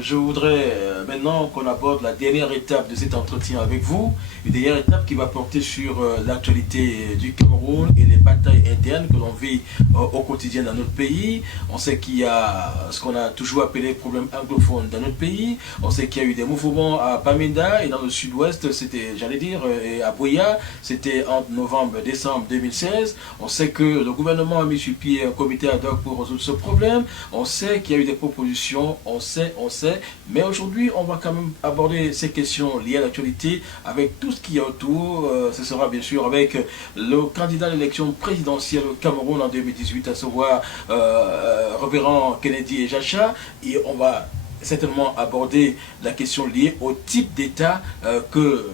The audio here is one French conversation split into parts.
je voudrais maintenant qu'on aborde la dernière étape de cet entretien avec vous. Une dernière étape qui va porter sur l'actualité du Cameroun et les batailles internes que l'on vit au quotidien dans notre pays. On sait qu'il y a ce qu'on a toujours appelé problème anglophone dans notre pays. On sait qu'il y a eu des mouvements à Bamenda et dans le sud-ouest, c'était, j'allais dire, et à Boya, c'était entre novembre et décembre 2016. On sait que le gouvernement a mis sur pied un comité ad hoc pour résoudre ce problème. On sait qu'il y a eu des propositions, on sait. Mais aujourd'hui, on va quand même aborder ces questions liées à l'actualité avec tout ce qui est autour. Ce sera bien sûr avec le candidat à l'élection présidentielle au Cameroun en 2018, à savoir Révérend Kennedy Echacha. Et on va certainement aborder la question liée au type d'État que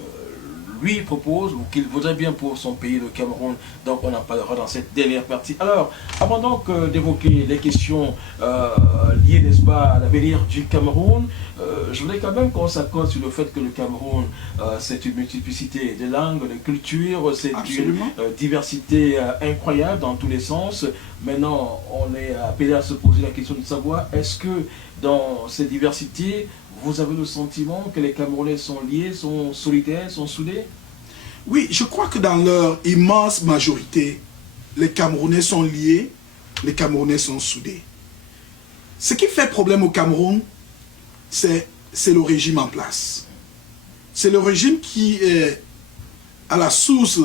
lui propose ou qu'il voudrait bien pour son pays, le Cameroun. Donc on en parlera dans cette dernière partie. Alors, avant donc d'évoquer les questions liées, n'est-ce pas, à l'avenir du Cameroun, je voulais quand même qu'on s'accorde sur le fait que le Cameroun, c'est une multiplicité de langues, de cultures, c'est une diversité incroyable dans tous les sens. Maintenant, on est appelé à se poser la question de savoir, est-ce que dans ces diversités, vous avez le sentiment que les Camerounais sont liés, sont solidaires, sont soudés? Oui, je crois que dans leur immense majorité, les Camerounais sont liés, les Camerounais sont soudés. Ce qui fait problème au Cameroun, c'est le régime en place. C'est le régime qui est à la source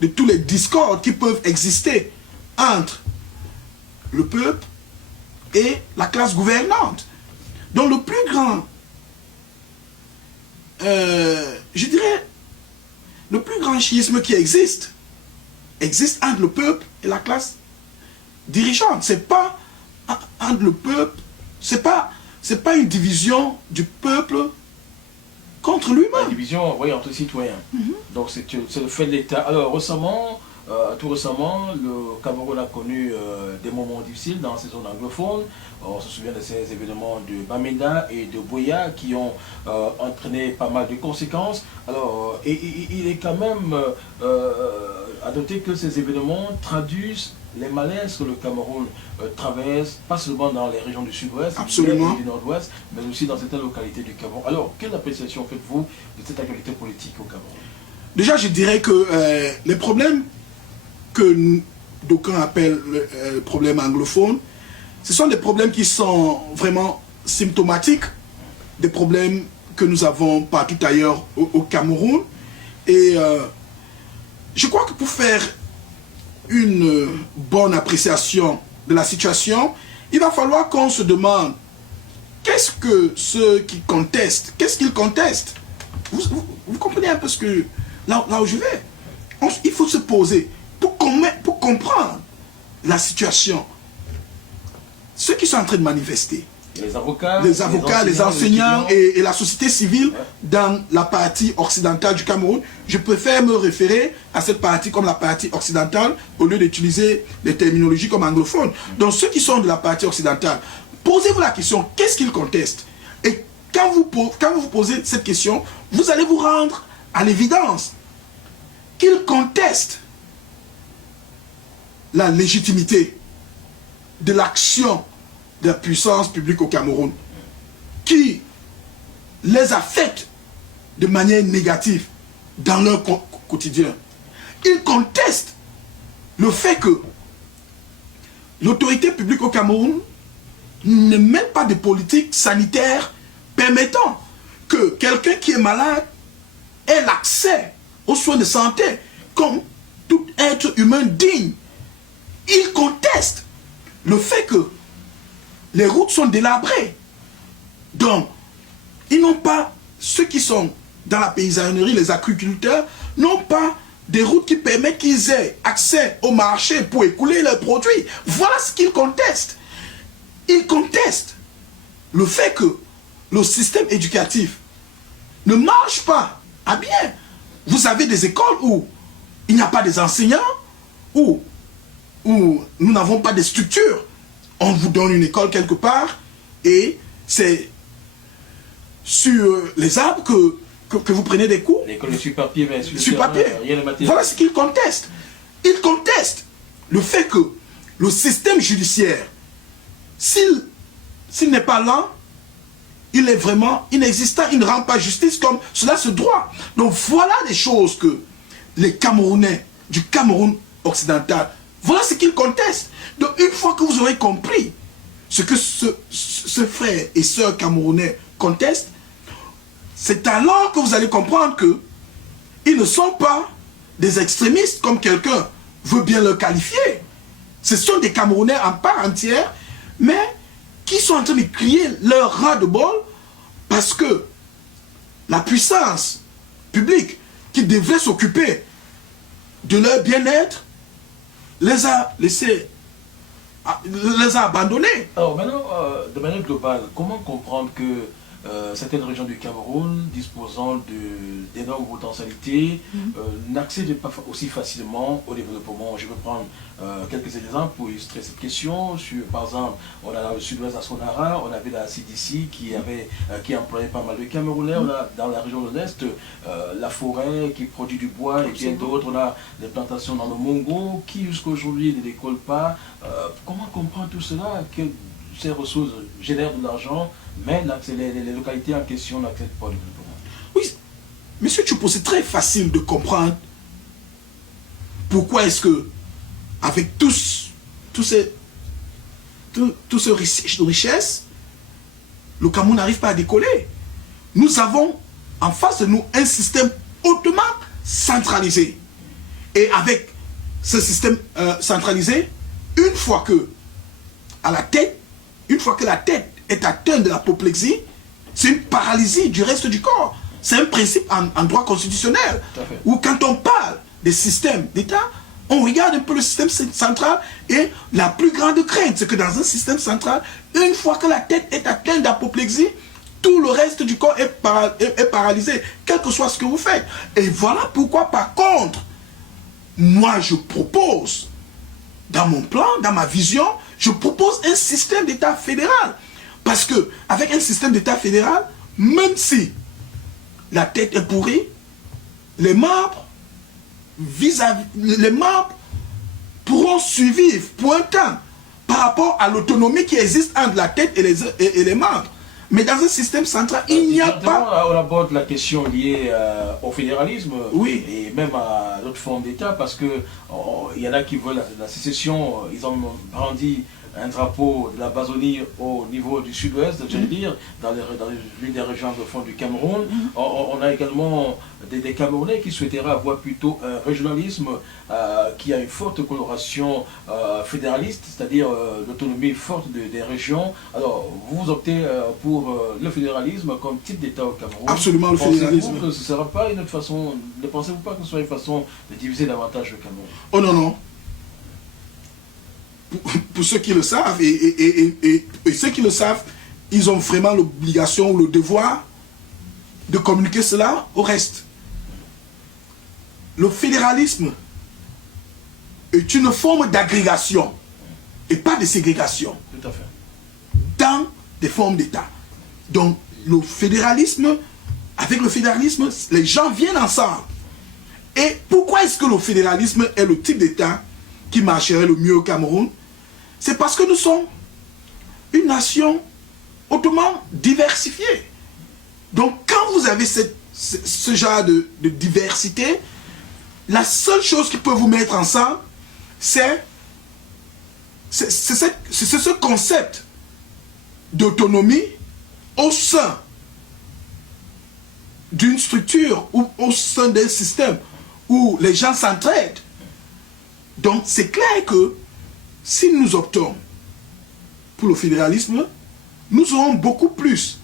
de tous les discordes qui peuvent exister entre le peuple et la classe gouvernante. Donc le plus grand, je dirais, le plus grand schisme qui existe entre le peuple et la classe dirigeante. C'est pas entre le peuple, c'est pas une division du peuple contre lui-même. Une division, oui, entre citoyens. Donc c'est le fait de l'État. Alors tout récemment, le Cameroun a connu des moments difficiles dans ces zones anglophones. On se souvient de ces événements de Bamenda et de Boya qui ont entraîné pas mal de conséquences. Alors, il est quand même à noter que ces événements traduisent les malaises que le Cameroun traverse, pas seulement dans les régions du sud-ouest, du nord-ouest, mais aussi dans certaines localités du Cameroun. Alors, quelle appréciation faites-vous de cette actualité politique au Cameroun? Déjà, je dirais que les problèmes que d'aucuns appellent le problème anglophone, ce sont des problèmes qui sont vraiment symptomatiques des problèmes que nous avons partout ailleurs au Cameroun. Et je crois que pour faire une bonne appréciation de la situation, il va falloir qu'on se demande qu'est-ce que ceux qui contestent, qu'est-ce qu'ils contestent. Vous comprenez un peu ce que, là où je vais. Il faut se poser pour comprendre la situation. Ceux qui sont en train de manifester, les avocats, les enseignants et la société civile dans la partie occidentale du Cameroun, je préfère me référer à cette partie comme la partie occidentale au lieu d'utiliser les terminologies comme anglophones. Donc ceux qui sont de la partie occidentale, posez-vous la question, qu'est-ce qu'ils contestent? Et quand vous vous posez cette question, vous allez vous rendre à l'évidence qu'ils contestent la légitimité de l'action de la puissance publique au Cameroun qui les affecte de manière négative dans leur quotidien. Ils contestent le fait que l'autorité publique au Cameroun ne mène pas de politique sanitaire permettant que quelqu'un qui est malade ait l'accès aux soins de santé comme tout être humain digne. Ils contestent le fait que les routes sont délabrées. Donc, ils n'ont pas, ceux qui sont dans la paysannerie, les agriculteurs, n'ont pas des routes qui permettent qu'ils aient accès au marché pour écouler leurs produits. Voilà ce qu'ils contestent. Ils contestent le fait que le système éducatif ne marche pas à bien. Vous avez des écoles où il n'y a pas des enseignants, où nous n'avons pas de structure. On vous donne une école quelque part et c'est sur les arbres que vous prenez des cours. L'école sur papier, mais sur papier. Voilà ce qu'ils contestent. Ils contestent le fait que le système judiciaire, s'il n'est pas lent, il est vraiment inexistant, il ne rend pas justice comme cela se doit. Donc voilà les choses que les Camerounais du Cameroun occidental, voilà ce qu'ils contestent. Donc une fois que vous aurez compris ce que ce frère et sœur camerounais contestent, c'est alors que vous allez comprendre que ils ne sont pas des extrémistes comme quelqu'un veut bien le qualifier. Ce sont des Camerounais en part entière, mais qui sont en train de crier leur ras-de-bol parce que la puissance publique qui devrait s'occuper de leur bien-être les a laissés, les a abandonnés. Alors maintenant, de manière globale, comment comprendre que certaines régions du Cameroun, disposant d'énormes potentialités, n'accèdent pas aussi facilement au développement? Je vais prendre quelques exemples pour illustrer cette question. Par exemple, on a le sud-ouest à Sonara, on avait la CDC qui employait pas mal de Camerounais. On a dans la région de l'Est la forêt qui produit du bois et bien d'autres. On a les plantations dans le Mongo qui jusqu'à aujourd'hui ne décollent pas. Comment comprendre tout cela? Ces ressources génèrent de l'argent, mais les localités en question n'accèdent pas au développement. Oui, monsieur Tchoupo, c'est très facile de comprendre pourquoi est-ce que, avec tous ces richesses, le Cameroun n'arrive pas à décoller. Nous avons en face de nous un système hautement centralisé. Et avec ce système centralisé, une fois que la tête est atteinte de l'apoplexie, c'est une paralysie du reste du corps. C'est un principe en droit constitutionnel. Où quand on parle des systèmes d'État, on regarde un peu le système central et la plus grande crainte, c'est que dans un système central, une fois que la tête est atteinte d'apoplexie, tout le reste du corps est paralysé, quel que soit ce que vous faites. Et voilà pourquoi, par contre, moi je propose, dans mon plan, dans ma vision, je propose un système d'État fédéral. Parce que avec un système d'État fédéral, même si la tête est pourrie, les membres pourront survivre pour un temps par rapport à l'autonomie qui existe entre la tête et les membres. Mais dans un système central, il n'y a pas... On aborde la question liée au fédéralisme, oui, et même à d'autres formes d'État, parce que il y en a qui veulent la sécession. Ils ont brandi un drapeau de la Bazonie au niveau du sud-ouest, j'allais dire, dans l'une des régions de fond du Cameroun. On a également des Camerounais qui souhaiteraient avoir plutôt un régionalisme qui a une forte coloration fédéraliste, c'est-à-dire l'autonomie forte des régions. Alors, vous optez pour le fédéralisme comme type d'État au Cameroun. Absolument, le fédéralisme. Pensez-vous que ce ne sera pas une autre façon, ne pensez-vous pas que ce soit une façon de diviser davantage le Cameroun? Oh non, non. Pour ceux qui le savent, et ceux qui le savent, ils ont vraiment l'obligation ou le devoir de communiquer cela au reste. Le fédéralisme est une forme d'agrégation et pas de ségrégation. Tout à fait. Dans des formes d'État. Donc, le fédéralisme, avec le fédéralisme, les gens viennent ensemble. Et pourquoi est-ce que le fédéralisme est le type d'État qui marcherait le mieux au Cameroun? C'est parce que nous sommes une nation hautement diversifiée. Donc quand vous avez ce genre de diversité, la seule chose qui peut vous mettre ensemble, c'est ce concept d'autonomie au sein d'une structure ou au sein d'un système où les gens s'entraident. Donc c'est clair que si nous optons pour le fédéralisme, nous aurons beaucoup plus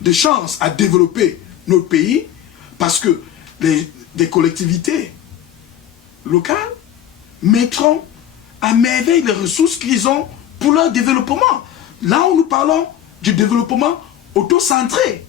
de chances à développer notre pays parce que des collectivités locales mettront à merveille les ressources qu'ils ont pour leur développement. Là où nous parlons du développement auto-centré.